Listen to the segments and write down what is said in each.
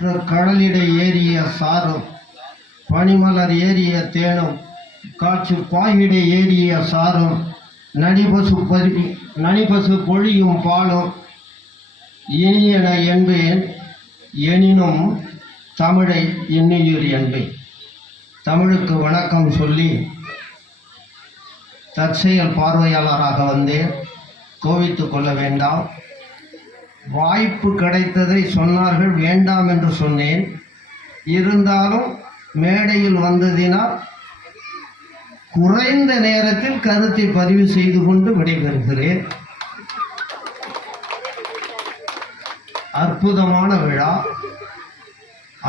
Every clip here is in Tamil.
கடலிடை ஏறிய சாரும் பனிமலர் ஏறிய தேனும் காற்று பாயிடை ஏறிய சாரும் நனிபசு பொழியும் பாலும் இனியன என்பேன் எனினும் தமிழை இன்னுயிர் என்பேன். தமிழுக்கு வணக்கம் சொல்லி தற்செயல் பார்வையாளராக வந்தேன், கோவித்து கொள்ள வேண்டாம். வாய்ப்பு கிடைத்ததை சொன்னார்கள், வேண்டாம் என்று சொன்னேன். இருந்தாலும் மேடையில் வந்ததினால் குறைந்த நேரத்தில் கருத்தை பதிவு செய்து கொண்டு விடைபெறுகிறேன். அற்புதமான விழா,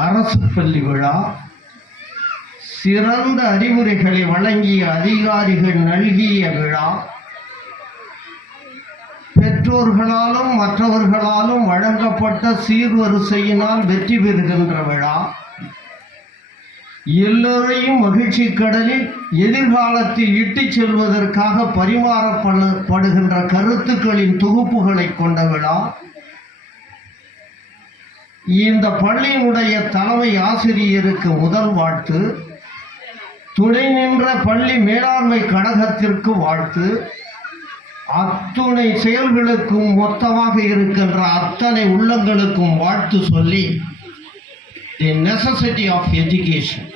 அரசு பள்ளி விழா, சிறந்த அறிவுரைகளை வழங்கிய அதிகாரிகள் நல்கிய விழா, பெற்றோர்களாலும் மற்றவர்களாலும் வழங்கப்பட்ட சீர்வரிசையினால் வெற்றி பெறுகின்ற விழா, எல்லோரையும் மகிழ்ச்சி கடலில் எதிர்காலத்தில் இட்டுச் செல்வதற்காக பரிமாறப்படுகின்ற கருத்துக்களின் தொகுப்புகளை கொண்ட விழா. இந்த பள்ளியினுடைய தலைமை ஆசிரியருக்கு முதல் வாழ்த்து, துணை நின்ற பள்ளி மேலாண்மை கழகத்திற்கு வாழ்த்து, அத்துணை செயல்களுக்கும் மொத்தமாக இருக்கின்ற அத்தனை உள்ளங்களுக்கும் வாழ்த்து சொல்லி, தி நெசசிட்டி ஆஃப் எஜுகேஷன்,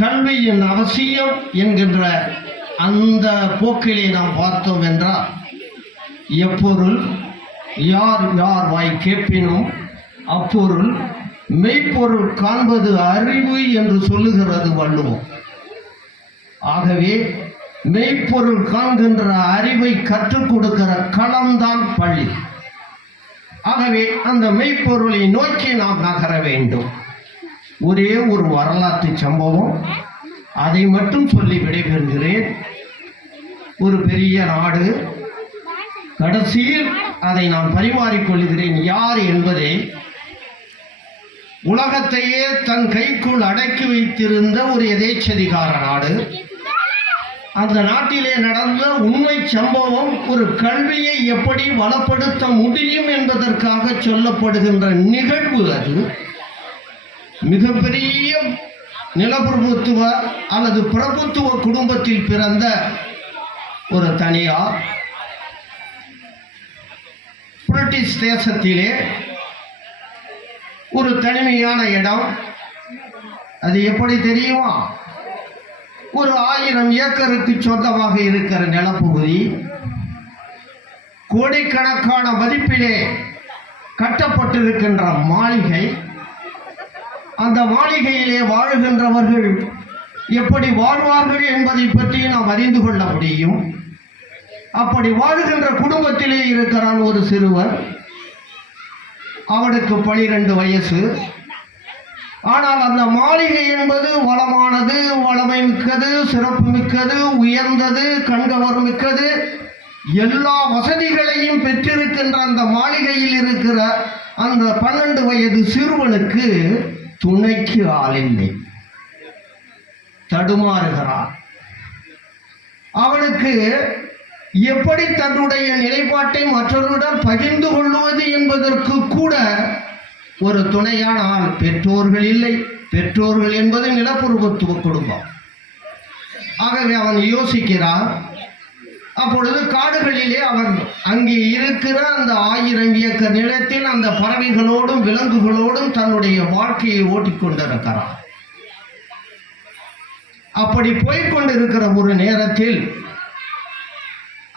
கல்வியின் அவசியம் என்கின்ற அந்த போக்கிலே நாம் பார்த்தோம் என்றால், எப்பொருள் யார் யார் வாய் கேட்பினும் அப்பொருள் மெய்ப்பொருள் காண்பது அறிவு என்று சொல்லுகிறது வள்ளுவம். ஆகவே மெய்ப்பொருள் காண்கின்ற அறிவை கற்றுக் கொடுக்கிற களம்தான் பள்ளி. ஆகவே அந்த மெய்ப்பொருளை நோக்கி நாம் நகர வேண்டும். ஒரே ஒரு வரலாற்று சம்பவம், அதை மட்டும் சொல்லி விடைபெறுகிறேன். ஒரு பெரிய நாடு, கடைசியில் அதை நான் பரிமாறிக்கொள்கிறேன். யார் என்பதை, உலகத்தையே தன் கைக்குள் அடக்கி வைத்திருந்த ஒரு எதேச்சதிகார நாடு. அந்த நாட்டிலே நடந்த உண்மை சம்பவம், ஒரு கல்வியை எப்படி வளப்படுத்த முடியும் என்பதற்காக சொல்லப்படுகின்ற நிகழ்வு. அது மிகப்பெரிய நிலப்பிரபுத்துவ அல்லது பிரபுத்துவ குடும்பத்தில் பிறந்த ஒரு தனியார், பிரிட்டிஷ் தேசத்திலே ஒரு தனிமையான இடம். அது எப்படி தெரியுமா? ஒரு 1000 ஏக்கருக்கு சொந்தமாக இருக்கிற நிலப்பகுதி, கோடிக்கணக்கான மதிப்பிலே கட்டப்பட்டிருக்கின்ற மாளிகை. அந்த மாளிகையிலே வாழுகின்றவர்கள் எப்படி வாழ்வார்கள் என்பதை பற்றி நாம் அறிந்து கொள்ள முடியும். அப்படி வாழுகின்ற குடும்பத்திலே இருக்கிறான் ஒரு சிறுவர். அவனுக்கு 12 வயசு. ஆனால் அந்த மாளிகை என்பது வளமானது, வளமை மிக்கது, சிறப்பு மிக்கது, உயர்ந்தது, கண்கவர் மிக்கது, எல்லா வசதிகளையும் பெற்றிருக்கின்ற அந்த மாளிகையில் இருக்கிற அந்த 12 வயது சிறுவனுக்கு துணைக்கு ஆளில்லை, தடுமாறுகிறான். அவனுக்கு எப்படி தன்னுடைய நிலைப்பாட்டை மற்றவர்களுடன் பகிர்ந்து கொள்வது என்பதற்கு கூட ஒரு துணையான ஆள், பெற்றோர்கள் இல்லை. பெற்றோர்கள் என்பது நிலப்பிரபுத்துவ குடும்பம். ஆகவே அவன் யோசிக்கிறான். அப்பொழுது காடுகளிலே அவன் அங்கே இருக்கிற அந்த 1000 ஏக்கர் நிலத்தில் அந்த பறவைகளோடும் விலங்குகளோடும் தன்னுடைய வாழ்க்கையை ஓட்டிக்கொண்டிருக்கிறான். அப்படி போய்கொண்டிருக்கிற ஒரு நேரத்தில்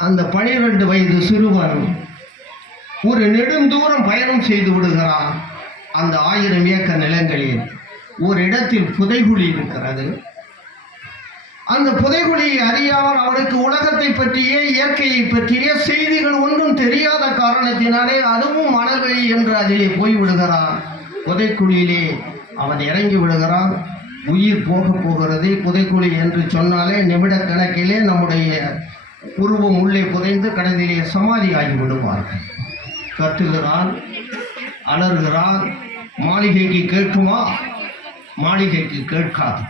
அந்த 12 வயது சிறுவன் ஒரு நெடுந்தூரம் பயணம் செய்து விடுகிறான். அந்த 1000 ஏக்கர் நிலங்களில் ஒரு இடத்தில் புதைகுழி இருக்கிறது. அந்த புதைகுழியை அறியாமல் அவனுக்கு உலகத்தை பற்றிய, இயற்கையை பற்றிய செய்திகள் ஒன்றும் தெரியாத காரணத்தினாலே அதுவும் மணல்வெளி என்று அதிலே போய்விடுகிறான். புதைக்குழியிலே அவன் இறங்கி விடுகிறான். உயிர் போகிறது. புதைக்குழி என்று சொன்னாலே நிமிட கணக்கிலே நம்முடைய உருவம் உள்ளே புதைந்து கடலிலே சமாதி ஆகி விடுவார்கள். கத்துகிறான், அலறுகிறான். மாளிகைக்கு கேட்குமா? மாளிகைக்கு கேட்காது.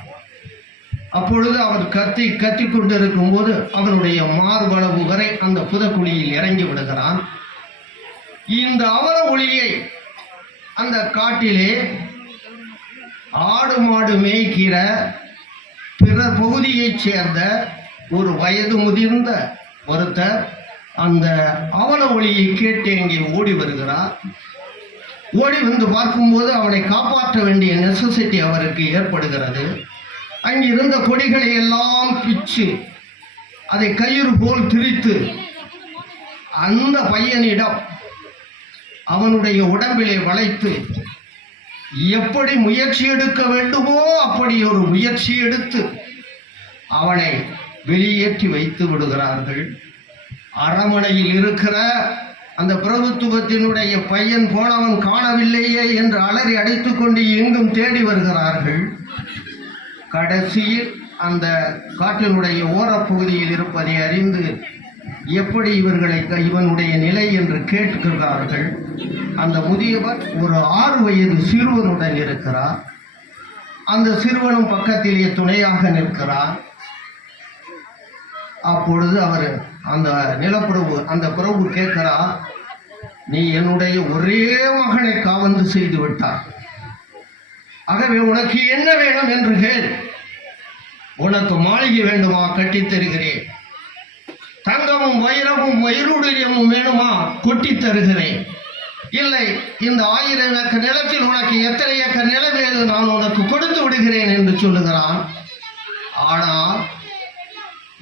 அப்பொழுது அவன் கத்திக் கொண்டிருக்கும் போது அவனுடைய மார்பளவு வரை அந்த புதைக்குழியில் இறங்கி விடுகிறான். இந்த அவல ஒளியை அந்த காட்டிலே ஆடு மாடு மேய்க்கிற பிற பகுதியைச் சேர்ந்த ஒரு வயது முதிர்ந்த ஒருத்தர் அந்த அவல ஒளியை கேட்டு இங்கே ஓடி வருகிறார். ஓடி வந்து பார்க்கும்போது அவனை காப்பாற்ற வேண்டிய நெசசிட்டி அவருக்கு ஏற்படுகிறது. அங்கிருந்த கொடிகளை எல்லாம் பிச்சு அதை கயிறு போல் திரித்து அந்த பையனிடம் அவனுடைய உடம்பிலே வளைத்து எப்படி முயற்சி எடுக்க வேண்டுமோ அப்படி ஒரு முயற்சி எடுத்து அவனை வெளியேற்றி வைத்து விடுகிறார்கள். அரண்மனையில் இருக்கிற அந்த பிரபுத்துவத்தினுடைய பையன் போனவன் காணவில்லையே என்று அலறி அடித்துக் கொண்டு எங்கும் தேடி வருகிறார்கள். கடைசியில் அந்த காட்டினுடைய ஓரப்பகுதியில் இருப்பதை அறிந்து எப்படி இவனுடைய நிலை என்று கேட்கிறார்கள். அந்த முதியவர் ஒரு 6 வயது சிறுவனுடன் இருக்கிறார். அந்த சிறுவனும் பக்கத்திலே துணையாக நிற்கிறார். அப்பொழுது அவர் அந்த நிலப்பிரபு அந்த பிரபு கேட்கிறார், நீ என்னுடைய ஒரே மகனை காவந்து செய்து விட்டார், ஆகவே உனக்கு என்ன வேணும் என்று கேள். உனக்கு மாளிகை வேண்டுமா, கட்டித் தருகிறேன். தங்கமும் வைரமும் வைரூடியமும் வேணுமா, கொட்டித் தருகிறேன். இல்லை, இந்த 1000 ஏக்கர் நிலத்தில் உனக்கு எத்தனை ஏக்கர் நிலம் வேணும், நான் உனக்கு கொடுத்து விடுகிறேன் என்று சொல்லுகிறான். ஆனால்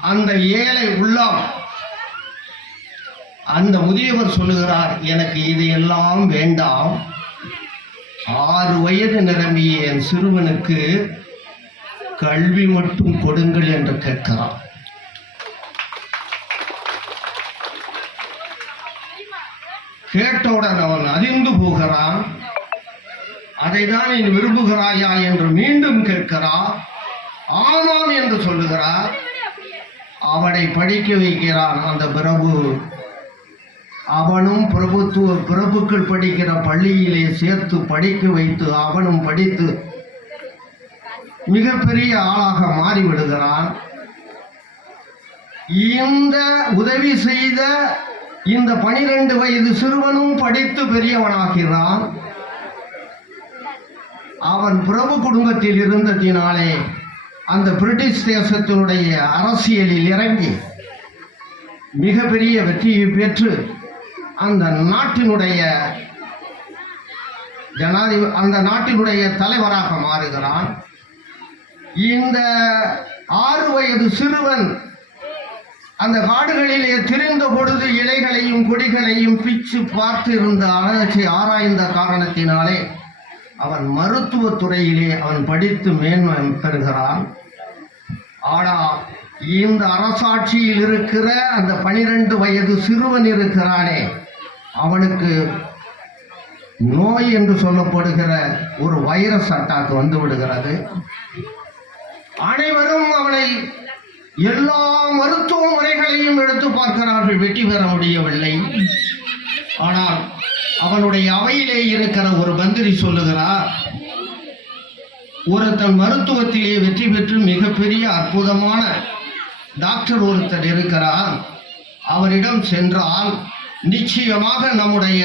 அந்த ஏழை உள்ளம் அந்த முதியவர் சொல்லுகிறார், எனக்கு இது எல்லாம் வேண்டாம், 6 வயது நிரம்பிய என் சிறுவனுக்கு கல்வி மட்டும் கொடுங்கள் என்று கேட்கிறான். கேட்டவுடன் அவன் அதிர்ந்து போகிறான். அதைதான் நீ விரும்புகிறாயா என்று மீண்டும் கேட்கிறான். ஆமாம் என்று சொல்லுகிறார். அவனை படிக்க வைக்கிறான் அந்த பிரபு. அவனும் பிரபுக்கள் படிக்கிற பள்ளியிலே சேர்த்து படிக்க வைத்து அவனும் படித்து மிகப்பெரிய ஆளாக மாறிவிடுகிறான். இந்த உதவி செய்த இந்த 12 வயது சிறுவனும் படித்து பெரியவனாகிறான். அவன் பிரபு குடும்பத்தில் இருந்ததினாலே அந்த பிரிட்டிஷ் தேசத்தினுடைய அரசியலில் இறங்கி மிகப்பெரிய வெற்றியை பெற்று அந்த நாட்டினுடைய தலைவராக மாறுகிறான். இந்த 6 வயது சிறுவன் அந்த காடுகளிலே திரிந்த பொழுது இலைகளையும் கொடிகளையும் பிச்சு பார்த்து இருந்த ஆராய்ந்த காரணத்தினாலே அவன் மருத்துவத்துறையிலே அவன் படித்து மேன்மை பெறுகிறான். ஆனால் இந்த அரசாட்சியில் இருக்கிற அந்த 12 வயது சிறுவன் இருக்கிறானே, அவனுக்கு நோய் என்று சொல்லப்படுகிற ஒரு வைரஸ் அட்டாக் வந்து விடுகிறது. அனைவரும் அவனை எல்லா மருத்துவ முறைகளையும் எடுத்து பார்க்கிறார்கள், வெற்றி பெற முடியவில்லை. ஆனால் அவனுடைய அவையிலே இருக்கிற ஒரு மந்திரி சொல்லுகிறார், ஒருத்தன் மருத்துவத்திலே வெற்றி பெற்று மிகப்பெரிய அற்புதமான டாக்டர் ஒருத்தர் இருக்கிறார், அவரிடம் சென்றால் நிச்சயமாக நம்முடைய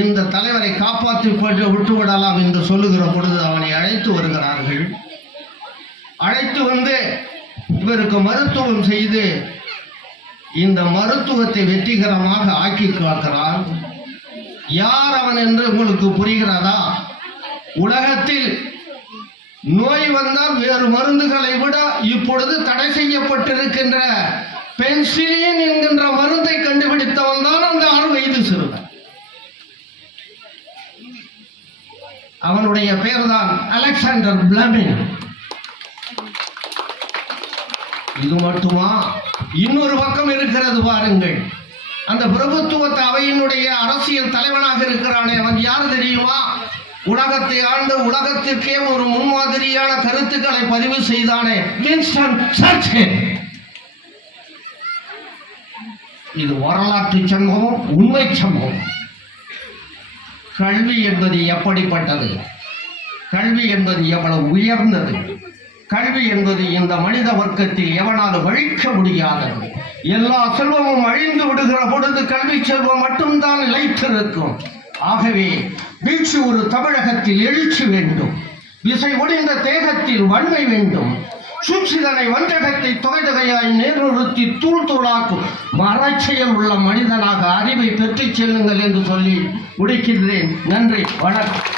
இந்த தலைவரை காப்பாற்றி விட்டுவிடலாம் என்று சொல்லுகிற பொழுது அவனை அழைத்து வருகிறார்கள். அழைத்து வந்து இவருக்கு மருத்துவம் செய்து இந்த மருத்துவத்தை வெற்றிகரமாக ஆக்கி காக்கிறார். யார் அவன் என்று உங்களுக்கு புரிகிறதா? உலகத்தில் நோய் வந்தால் வேறு மருந்துகளை விட இப்பொழுது தடை செய்யப்பட்டிருக்கின்ற பென்சிலின் என்கின்ற மருந்தை கண்டுபிடித்தவன் தான் அந்த 6 வயது சிறுவன். அவனுடைய பெயர் தான் அலெக்சாண்டர் பிளமிங். இது மட்டுமா? இன்னொரு பக்கம் இருக்கிறது பாருங்கள். அந்த பிரபுத்துவத்தை அவையினுடைய அரசியல் தலைவனாக இருக்கிறானே, அவன் யார் தெரியுமா? உலகத்தை ஆழ்ந்த உலகத்திற்கே ஒரு முன்மாதிரியான கருத்துக்களை பதிவு செய்தானே, வின்ஸ்டன் சர்ச்சில். இது வரலாற்று சம்பவம், உண்மை சம்பவம். கல்வி என்பது எப்படிப்பட்டது? கல்வி என்பது எவ்வளவு உயர்ந்தது? கல்வி என்பது இந்த மனித வர்க்கத்தில் எவனாலும் அழிக்க முடியாதது. எல்லா செல்வமும் அழிந்து விடுகிற பொழுது கல்வி செல்வம் மட்டும்தான் நிலைத்திருக்கும். ஆகவே வீழ்ச்சி ஒரு தமிழகத்தில் எழுச்சி வேண்டும். விசை ஒடிந்த தேகத்தில் வன்மை வேண்டும். சூழ்ச்சிதனை வஞ்சகத்தை தொகையாய் நேர்நிறுத்தி தூள் தூளாக்கும் மரச்செயல் உள்ள மனிதனாக அறிவை பெற்றுச் செல்லுங்கள் என்று சொல்லி முடிக்கின்றேன். நன்றி, வணக்கம்.